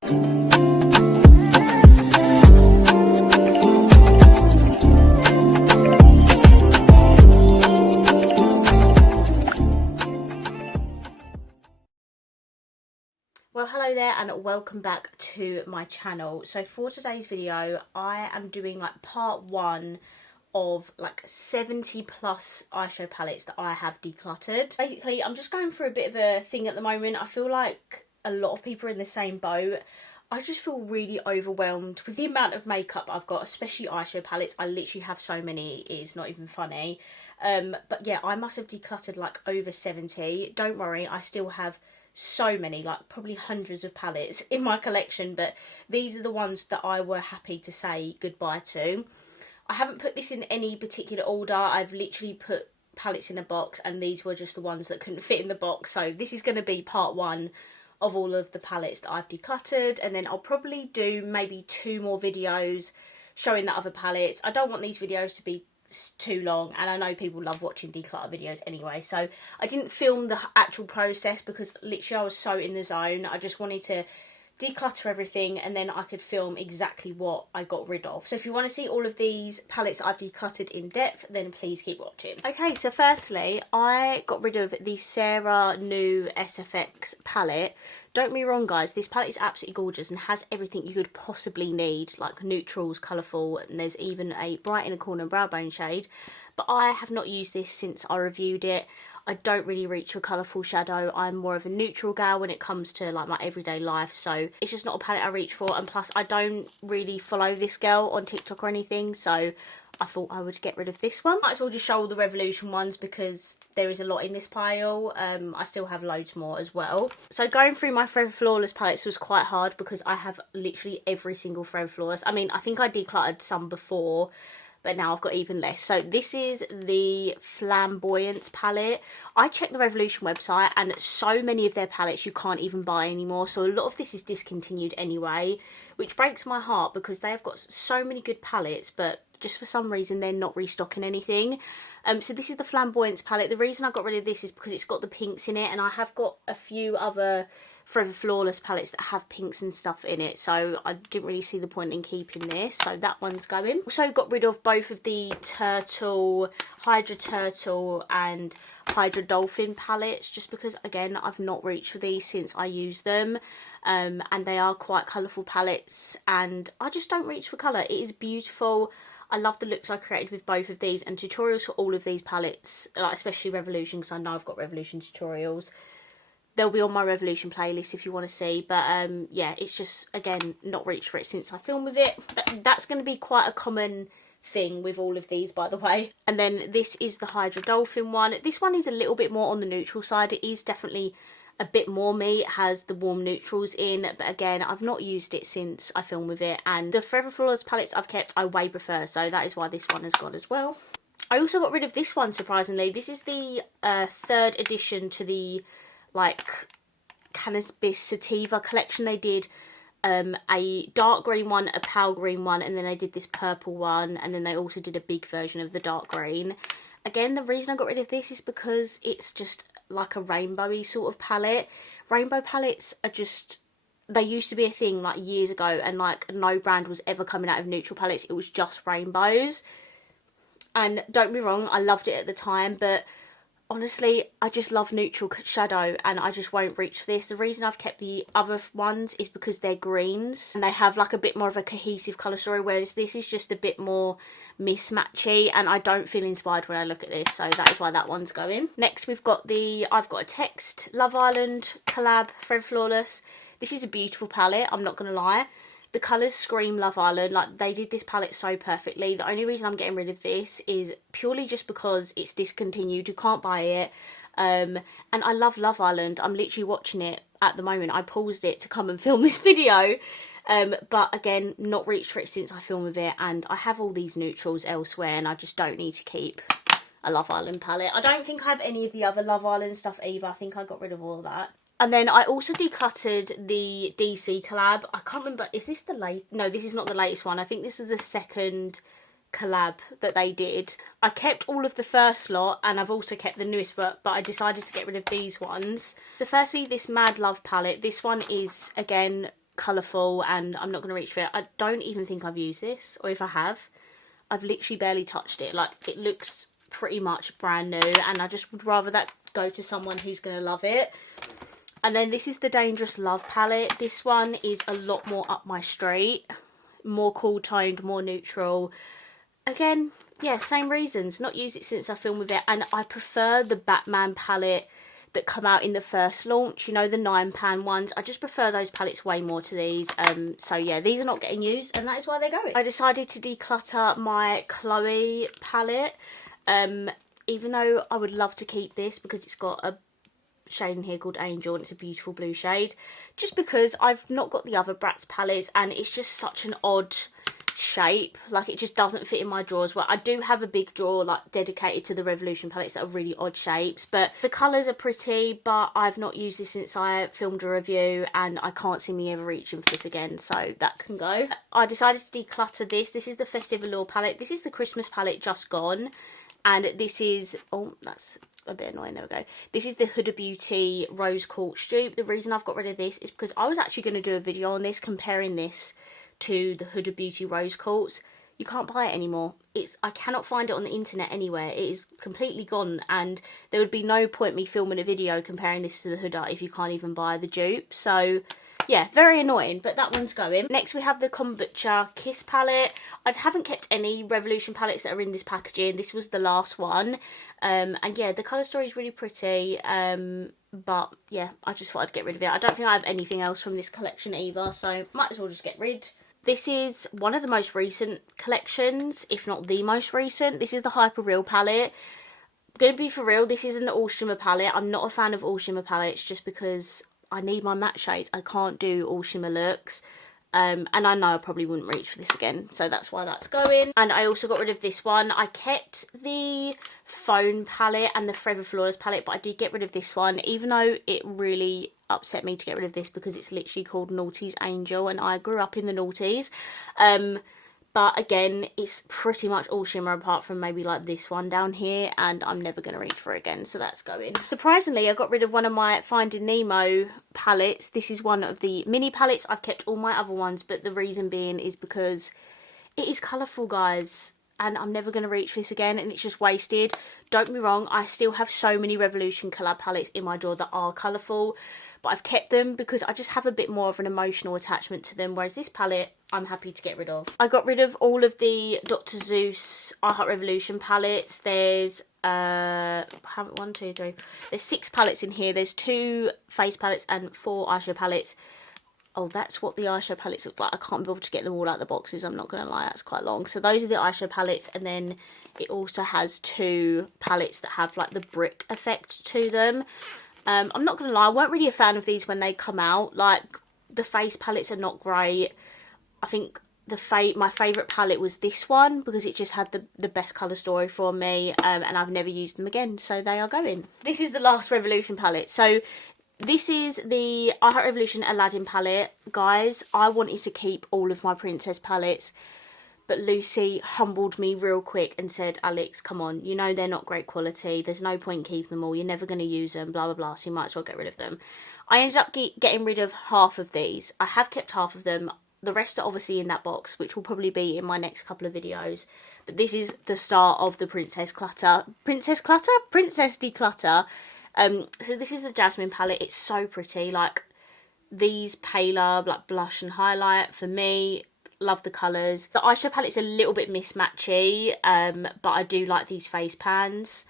Well, hello there and welcome back to my channel. So for today's video, I am doing like part 1 of like 70 plus eyeshadow palettes that I have decluttered. Basically, I'm just going through a bit of a thing at the moment. I feel like a lot of people are in the same boat. I just feel really overwhelmed with the amount of makeup I've got, especially eyeshadow palettes. I literally have so many, it is not even funny. But yeah, I must have decluttered like over 70. Don't worry, I still have so many, like probably hundreds of palettes in my collection, but these are the ones that I were happy to say goodbye to. I haven't put this in any particular order. I've literally put palettes in a box and these were just the ones that couldn't fit in the box. So this is going to be part 1 of all of the palettes that I've decluttered, and then I'll probably do maybe 2 more videos showing the other palettes. I don't want these videos to be too long, and I know people love watching declutter videos anyway, so I didn't film the actual process because literally I was so in the zone. I just wanted to declutter everything and then I could film exactly what I got rid of. So if you want to see all of these palettes I've decluttered in depth, then please keep watching. Okay, so firstly, I got rid of the Sarah New SFX palette. Don't be wrong guys, this palette is absolutely gorgeous and has everything you could possibly need, like neutrals, colourful, and there's even a bright inner corner brow bone shade. But I have not used this since I reviewed it. I don't really reach for colourful shadow. I'm more of a neutral gal when it comes to like my everyday life, so it's just not a palette I reach for, and plus I don't really follow this girl on TikTok or anything, so I thought I would get rid of this one. Might as well just show all the Revolution ones because there is a lot in this pile. I still have loads more as well. So going through my Forever Flawless palettes was quite hard because I have literally every single Forever Flawless. I mean, I think I decluttered some before, but now I've got even less. So this is the Flamboyance palette. I checked the Revolution website and so many of their palettes you can't even buy anymore. So a lot of this is discontinued anyway, which breaks my heart because they have got so many good palettes, but just for some reason they're not restocking anything. So this is the Flamboyance palette. The reason I got rid of this is because it's got the pinks in it, and I have got a few other Forever Flawless palettes that have pinks and stuff in it, so I didn't really see the point in keeping this, so that one's going. Also got rid of both of the Turtle, Hydra Turtle and Hydra Dolphin palettes, just because again I've not reached for these since I used them, and they are quite colourful palettes and I just don't reach for colour. It is beautiful. I love the looks I created with both of these, and tutorials for all of these palettes, like especially Revolution, because I know I've got Revolution tutorials. They'll be on my Revolution playlist if you want to see, but yeah, it's just, again, not reached for it since I filmed with it. That's going to be quite a common thing with all of these, by the way. And then this is the Hydra Dolphin one. This one is a little bit more on the neutral side. It is definitely a bit more me. It has the warm neutrals in, but again, I've not used it since I filmed with it. And the Forever Flawless palettes I've kept, I way prefer, so that is why this one has gone as well. I also got rid of this one, surprisingly. This is the 3rd edition to the like Cannabis Sativa collection. They did a dark green one, a pale green one, and then they did this purple one, and then they also did a big version of the dark green. Again, the reason I got rid of this is because it's just like a rainbowy sort of palette. Rainbow palettes are just, they used to be a thing like years ago, and like no brand was ever coming out of neutral palettes. It was just rainbows, and don't be wrong, I loved it at the time, but honestly, I just love neutral shadow and I just won't reach for this. The reason I've kept the other ones is because they're greens and they have like a bit more of a cohesive colour story, whereas this is just a bit more mismatchy and I don't feel inspired when I look at this, so that is why that one's going. Next we've got the I've Got a Text Love Island collab Forever Flawless. This is a beautiful palette, I'm not going to lie. The colours scream Love Island. Like, they did this palette so perfectly. The only reason I'm getting rid of this is purely just because it's discontinued. You can't buy it. And I love Love Island. I'm literally watching it at the moment. I paused it to come and film this video. But again, not reached for it since I filmed with it. And I have all these neutrals elsewhere and I just don't need to keep a Love Island palette. I don't think I have any of the other Love Island stuff either. I think I got rid of all of that. And then I also decluttered the DC collab. I can't remember, is this the late? No, this is not the latest one. I think this is the 2nd collab that they did. I kept all of the first lot and I've also kept the newest, but I decided to get rid of these ones. So firstly, this Mad Love palette. This one is, again, colourful and I'm not going to reach for it. I don't even think I've used this, or if I have, I've literally barely touched it. Like, it looks pretty much brand new, and I just would rather that go to someone who's going to love it. And then this is the Dangerous Love palette. This one is a lot more up my street, more cool toned, more neutral. Again, yeah, same reasons. Not used it since I filmed with it, and I prefer the Batman palette that come out in the first launch, you know, the £9 ones. I just prefer those palettes way more to these. So yeah, these are not getting used, and that is why they're going. I decided to declutter my Chloe palette, even though I would love to keep this because it's got a shade in here called Angel and it's a beautiful blue shade, just because I've not got the other Bratz palettes and it's just such an odd shape. Like, it just doesn't fit in my drawers. Well, I do have a big drawer like dedicated to the Revolution palettes that are really odd shapes, but the colours are pretty, but I've not used this since I filmed a review and I can't see me ever reaching for this again, so that can go. I decided to declutter this. This is the Festive Allure palette. This is the Christmas palette just gone, and this is, oh, that's a bit annoying, there we go. This is the Huda Beauty Rose Quartz dupe. The reason I've got rid of this is because I was actually going to do a video on this, comparing this to the Huda Beauty Rose Quartz. You can't buy it anymore. I cannot find it on the internet anywhere. It is completely gone, and there would be no point me filming a video comparing this to the Huda if you can't even buy the dupe. So yeah, very annoying, but that one's going. Next we have the Kombucha Kiss palette. I haven't kept any Revolution palettes that are in this packaging. This was the last one. And yeah, the colour story is really pretty. But yeah, I just thought I'd get rid of it. I don't think I have anything else from this collection either, so might as well just get rid. This is one of the most recent collections, if not the most recent. This is the Hyper Real palette. I'm going to be for real, this isn't an all shimmer palette. I'm not a fan of all shimmer palettes just because I need my matte shades. I can't do all shimmer looks. And I know I probably wouldn't reach for this again, so that's why that's going. And I also got rid of this one. I kept the Phone palette and the Forever Flawless palette, but I did get rid of this one, even though it really upset me to get rid of this because it's literally called Naughty's Angel, and I grew up in the noughties. But again, it's pretty much all shimmer apart from maybe like this one down here, and I'm never going to reach for it again, so that's going. Surprisingly, I got rid of one of my Finding Nemo palettes. This is one of the mini palettes. I've kept all my other ones, but the reason being is because it is colourful, guys, and I'm never going to reach for this again, and it's just wasted. Don't get me wrong, I still have so many Revolution collab palettes in my drawer that are colourful, but I've kept them because I just have a bit more of an emotional attachment to them, whereas this palette I'm happy to get rid of. I got rid of all of the Dr. Zeus I Heart Revolution palettes. There's one, two, three. There's 6 palettes in here. There's 2 face palettes and 4 eyeshadow palettes. Oh, that's what the eyeshadow palettes look like. I can't be able to get them all out of the boxes, I'm not going to lie, that's quite long. So those are the eyeshadow palettes, and then it also has 2 palettes that have like the brick effect to them. I'm not going to lie, I weren't really a fan of these when they come out. Like, the face palettes are not great. I think my favourite palette was this one because it just had the best colour story for me, and I've never used them again, so they are going. This is the last Revolution palette. So this is the I Heart Revolution Aladdin palette. Guys, I wanted to keep all of my princess palettes, but Lucy humbled me real quick and said, Alex, come on, you know they're not great quality. There's no point keeping them all. You're never going to use them, blah, blah, blah, so you might as well get rid of them. I ended up getting rid of half of these. I have kept half of them. The rest are obviously in that box, which will probably be in my next couple of videos. But this is the start of the Princess Declutter. So this is the Jasmine palette. It's so pretty. Like, these paler, like, blush and highlight for me. Love the colours. The eyeshadow palette's a little bit mismatchy, but I do like these face pans.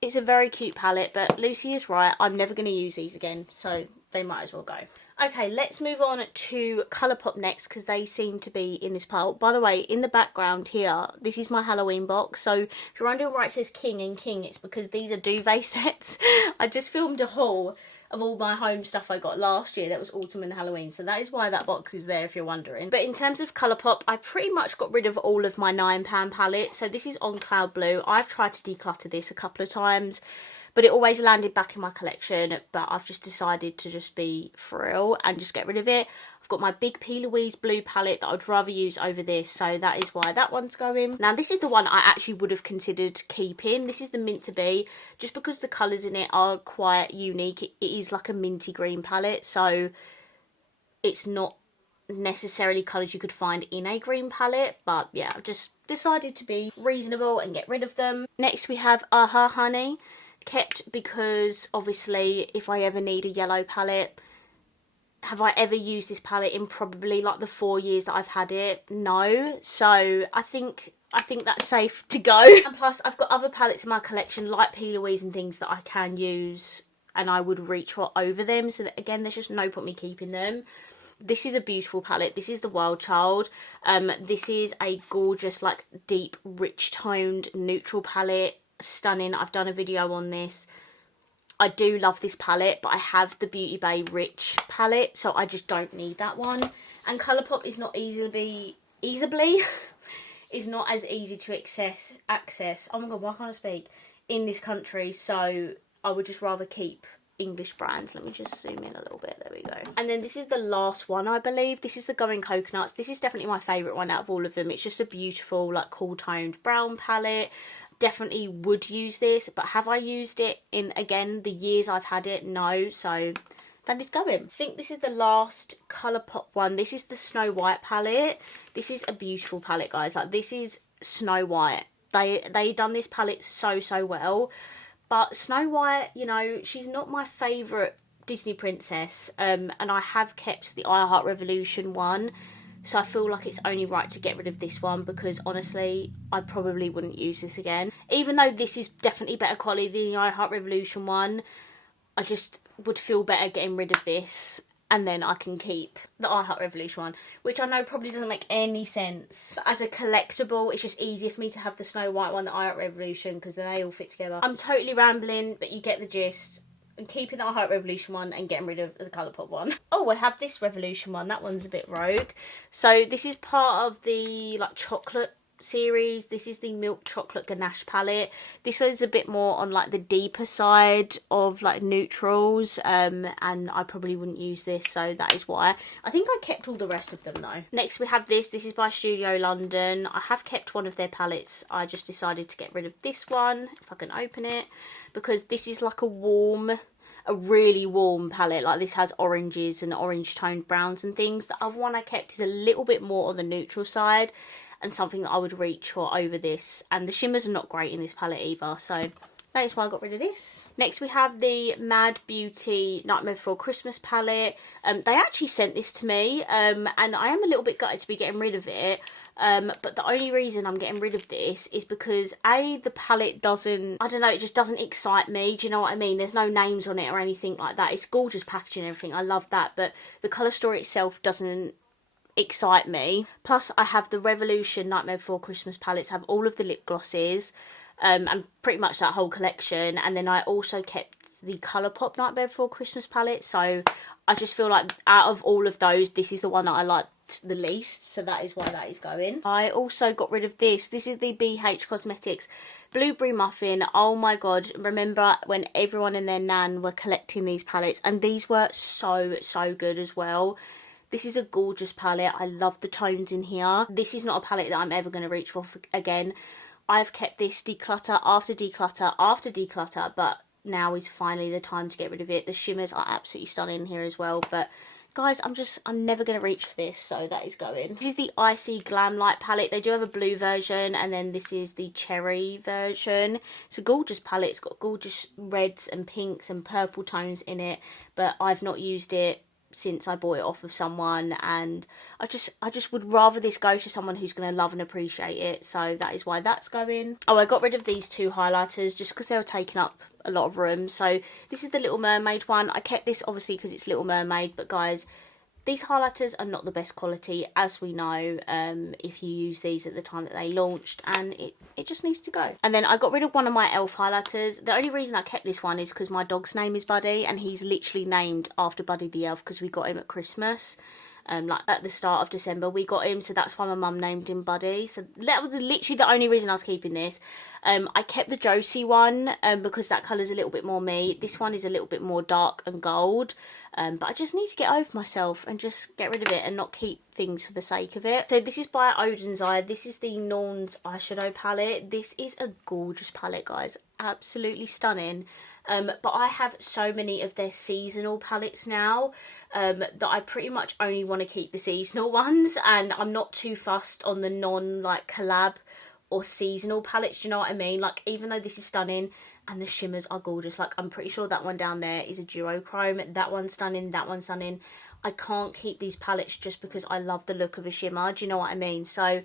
It's a very cute palette, but Lucy is right. I'm never going to use these again, so they might as well go. Okay, let's move on to Colourpop next, because they seem to be in this pile. By the way, in the background here, this is my Halloween box. So if you're wondering why it says King and King, it's because these are duvet sets. I just filmed a haul of all my home stuff I got last year that was autumn and Halloween, so that is why that box is there if you're wondering. But in terms of Colourpop, I pretty much got rid of all of my £9 palette. So this is on Cloud Blue. I've tried to declutter this a couple of times, but it always landed back in my collection. But I've just decided to just be for real and just get rid of it. I've got my big P. Louise blue palette that I'd rather use over this, so that is why that one's going. Now this is the one I actually would have considered keeping. This is the Mint to Be, just because the colours in it are quite unique. It is like a minty green palette, so it's not necessarily colours you could find in a green palette, but yeah, I've just decided to be reasonable and get rid of them. Next we have Aha Honey, kept because obviously if I ever need a yellow palette. Have I ever used this palette in probably like the 4 years that I've had it? No. So I think that's safe to go. And plus I've got other palettes in my collection like P. Louise and things that I can use and I would reach for over them. So that, again, there's just no point me keeping them. This is a beautiful palette. This is the Wild Child. This is a gorgeous, like, deep, rich toned neutral palette. Stunning. I've done a video on this. I do love this palette, but I have the Beauty Bay Rich palette, so I just don't need that one. And Colourpop is not is not as easy to access. Oh my god, why can't I speak? In this country, so I would just rather keep English brands. Let me just zoom in a little bit. There we go. And then this is the last one, I believe. This is the Going Coconuts. This is definitely my favourite one out of all of them. It's just a beautiful, like, cool toned brown palette. Definitely would use this, but have I used it in, again, the years I've had it? No, so that is going. I think this is the last Colourpop one. This is the Snow White palette. This is a beautiful palette, guys. Like, this is Snow White. They done this palette so well. But Snow White, you know, she's not my favourite Disney princess. And I have kept the I Heart Revolution one. So I feel like it's only right to get rid of this one because, honestly, I probably wouldn't use this again. Even though this is definitely better quality than the I Heart Revolution one, I just would feel better getting rid of this. And then I can keep the I Heart Revolution one, which I know probably doesn't make any sense. But as a collectible, it's just easier for me to have the Snow White one, the I Heart Revolution, because then they all fit together. I'm totally rambling, but you get the gist. And keeping the I Heart Revolution one and getting rid of the Colourpop one. Oh, I have this Revolution one. That one's a bit rogue. So this is part of the, like, chocolate series. This is the Milk Chocolate Ganache palette. This one's a bit more on, like, the deeper side of, like, neutrals. And I probably wouldn't use this, so that is why. I think I kept all the rest of them, though. Next we have this. This is by Studio London. I have kept one of their palettes. I just decided to get rid of this one, if I can open it. Because this is like a really warm palette. Like, this has oranges and orange toned browns and things. The other one I kept is a little bit more on the neutral side and something that I would reach for over this. And the shimmers are not great in this palette either, so that is why I got rid of this. Next we have the Mad Beauty Nightmare Before Christmas palette. They actually sent this to me, and I am a little bit gutted to be getting rid of it. But the only reason I'm getting rid of this is because the palette doesn't, I don't know, it just doesn't excite me. Do you know what I mean? There's no names on it or anything like that. It's gorgeous packaging and everything. I love that. But the colour story itself doesn't excite me. Plus, I have the Revolution Nightmare Before Christmas palettes. I have all of the lip glosses. And pretty much that whole collection. And then I also kept the Colourpop Nightmare Before Christmas palette. So I just feel like out of all of those, this is the one that I like the least, so that is why that is going. I also got rid of this. This is the BH Cosmetics Blueberry Muffin. Oh my god, remember when everyone and their nan were collecting these palettes, and these were so good as well. This is a gorgeous palette. I love the tones in here. This is not a palette that I'm ever going to reach for again. I've kept this declutter after declutter after declutter, but now is finally the time to get rid of it. The shimmers are absolutely stunning here as well, but guys, I'm never going to reach for this, so that is going. This is the Icy Glam Light palette. They do have a blue version, and then this is the cherry version. It's a gorgeous palette. It's got gorgeous reds and pinks and purple tones in it, but I've not used it since I bought it off of someone, and I just would rather this go to someone who's going to love and appreciate it, so that is why that's going. Oh, I got rid of these two highlighters just because they were taking up a lot of room. So this is the Little Mermaid one. I kept this obviously because it's Little Mermaid, but guys, these highlighters are not the best quality, as we know, if you use these at the time that they launched, and it just needs to go. And then I got rid of one of my e.l.f. highlighters. The only reason I kept this one is because my dog's name is Buddy, and he's literally named after Buddy the elf because we got him at Christmas. Like at the start of December we got him, so that's why my mum named him Buddy. So that was literally the only reason I was keeping this. I kept the Josie one because that colour's a little bit more me. This one is a little bit more dark and gold, but I just need to get over myself and just get rid of it and not keep things for the sake of it. So this is by Odin's Eye. This is the Norns eyeshadow palette. This is a gorgeous palette, guys, absolutely stunning. But I have so many of their seasonal palettes now. that I pretty much only want to keep the seasonal ones, and I'm not too fussed on the non like collab or seasonal palettes, do you know what I mean? Like, even though this is stunning and the shimmers are gorgeous, like I'm pretty sure that one down there is a duochrome, that one's stunning, that one's stunning. I can't keep these palettes just because I love the look of a shimmer, do you know what I mean? So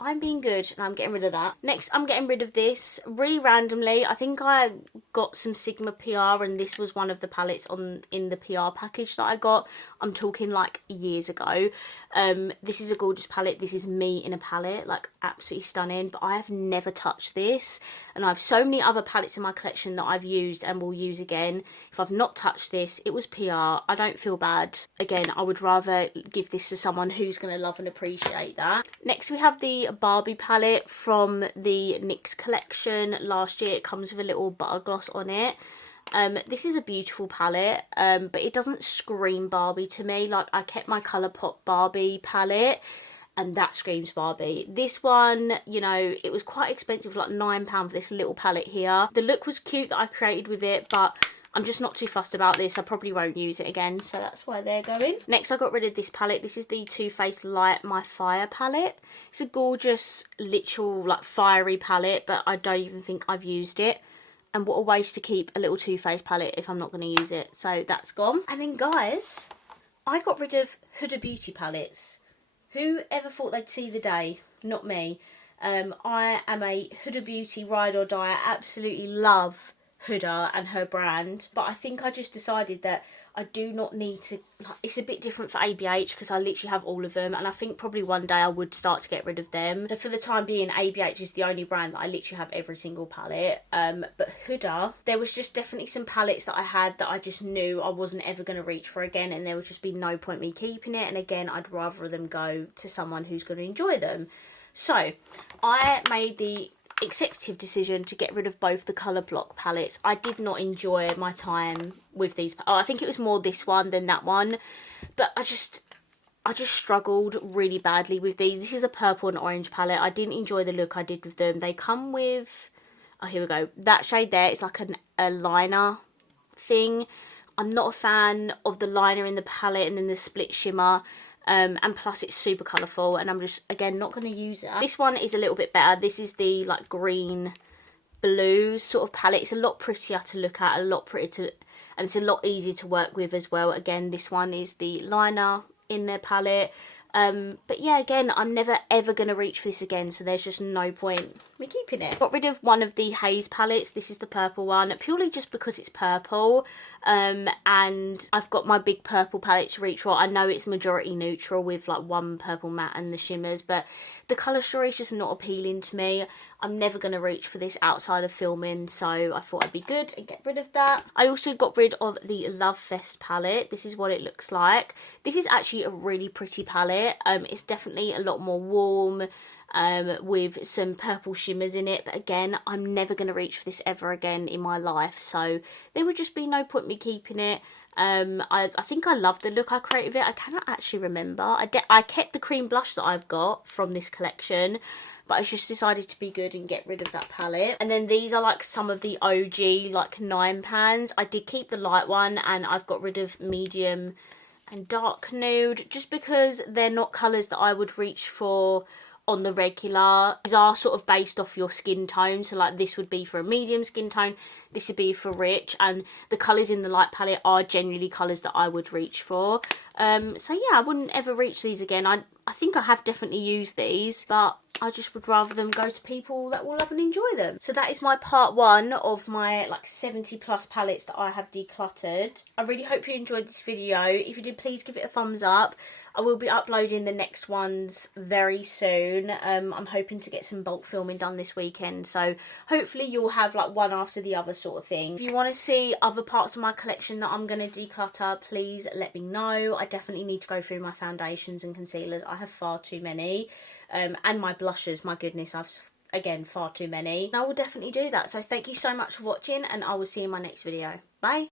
I'm being good and I'm getting rid of that. Next, I'm getting rid of this really randomly. I think I got some Sigma PR and this was one of the palettes in the PR package that I got. I'm talking like years ago. This is a gorgeous palette. This is me in a palette, like absolutely stunning, but I have never touched this. And I have so many other palettes in my collection that I've used and will use again. If I've not touched this, it was PR. I don't feel bad. Again, I would rather give this to someone who's going to love and appreciate that. Next, we have the Barbie palette from the NYX collection last year. It comes with a little butter gloss on it. This is a beautiful palette, but it doesn't scream Barbie to me. Like, I kept my Colourpop Barbie palette and that screams Barbie. This one, you know, it was quite expensive, like £9 for this little palette here. The look was cute that I created with it, but I'm just not too fussed about this. I probably won't use it again, so that's why they're going. Next, I got rid of this palette. This is the Too Faced Light My Fire palette. It's a gorgeous, literal, like, fiery palette, but I don't even think I've used it. And what a waste to keep a little Too Faced palette if I'm not going to use it. So that's gone. And then, guys, I got rid of Huda Beauty palettes. Who ever thought they'd see the day? Not me. I am a Huda Beauty ride or die. I absolutely love Huda and her brand, but I think I just decided that I do not need to, like, it's a bit different for ABH because I literally have all of them, and I think probably one day I would start to get rid of them. So for the time being, ABH is the only brand that I literally have every single palette. But Huda, there was just definitely some palettes that I had that I just knew I wasn't ever going to reach for again, and there would just be no point me keeping it, and again, I'd rather them go to someone who's going to enjoy them. So I made the executive decision to get rid of both the colour block palettes. I did not enjoy my time with these. Oh, I think it was more this one than that one, but I just struggled really badly with these. This is a purple and orange palette. I didn't enjoy the look I did with them. They come with, oh, here we go, that shade there. It's like a liner thing. I'm not a fan of the liner in the palette and then the split shimmer. And plus it's super colourful, and I'm just, again, not going to use it. This one is a little bit better. This is the like green blue sort of palette. It's a lot prettier to look at, a lot prettier to, and it's a lot easier to work with as well. Again, this one is the liner in their palette. But yeah, again, I'm never ever going to reach for this again, so there's just no point me keeping it. Got rid of one of the Haze palettes. This is the purple one, purely just because it's purple. And I've got my big purple palette to reach for. I know it's majority neutral with like one purple matte and the shimmers, but the colour story is just not appealing to me. I'm never going to reach for this outside of filming, so I thought I'd be good and get rid of that. I also got rid of the Love Fest palette. This is what it looks like. This is actually a really pretty palette. It's definitely a lot more warm, with some purple shimmers in it, but again, I'm never going to reach for this ever again in my life, so there would just be no point me keeping it. I think I love the look I created with it. I cannot actually remember. I kept the cream blush that I've got from this collection, but I just decided to be good and get rid of that palette. And then these are like some of the OG like 9 pans. I did keep the light one, and I've got rid of medium and dark nude just because they're not colours that I would reach for on the regular. These are sort of based off your skin tone, so like this would be for a medium skin tone, this would be for rich, and the colours in the light palette are generally colours that I would reach for. So yeah, I wouldn't ever reach these again. I think I have definitely used these, but I just would rather them go to people that will love and enjoy them. So that is my part 1 of my like 70 plus palettes that I have decluttered. I really hope you enjoyed this video. If you did, please give it a thumbs up. I will be uploading the next ones very soon. I'm hoping to get some bulk filming done this weekend, so hopefully you'll have like one after the other sort of thing. If you want to see other parts of my collection that I'm going to declutter, please let me know. I definitely need to go through my foundations and concealers. I have far too many. And my blushes, my goodness, I've, again, far too many. And I will definitely do that. So thank you so much for watching, and I will see you in my next video. Bye!